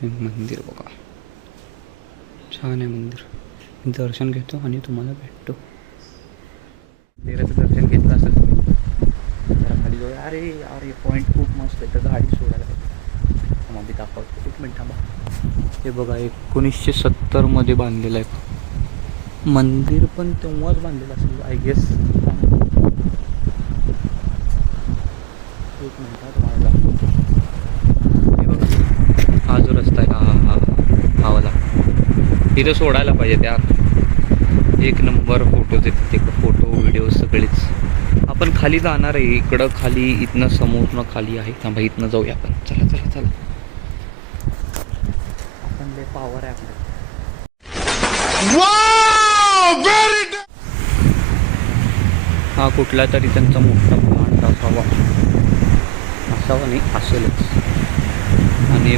हे मंदिर बघा, छान आहे मंदिर. दर्शन घेतो आणि तुम्हाला भेटतो. मंदिराचं दर्शन घेतलं असेल तुम्ही, जरा खाली जाऊ. अरे अरे पॉईंट खूप मस्त आहे, तर गाडी सोडायला पाहिजे. थांबा मी दाखवतो, एक मिनिट थांबा. हे बघा 1970 बांधलेलं आहे मंदिर, पण तेव्हाच बांधलेलं असेल आय गेस. एक मिनिट तुम्हाला दाखवतो. हे बघा हा जो रस्ता आहे, हा वाला तिथं सोडायला पाहिजे. त्या एक नंबर फोटोज येतात तिकडं, फोटो व्हिडिओ सगळेच. आपण खाली जाणार आहे, इकडं खाली, इथनं समोरनं खाली आहे. थांबा इथनं जाऊया आपण. चला चला चला, आपण लय पावर आहे आपल्याला. हा कुठला तरी त्यांचा मोठा प्लांट असावा नाही, असेलच. आणि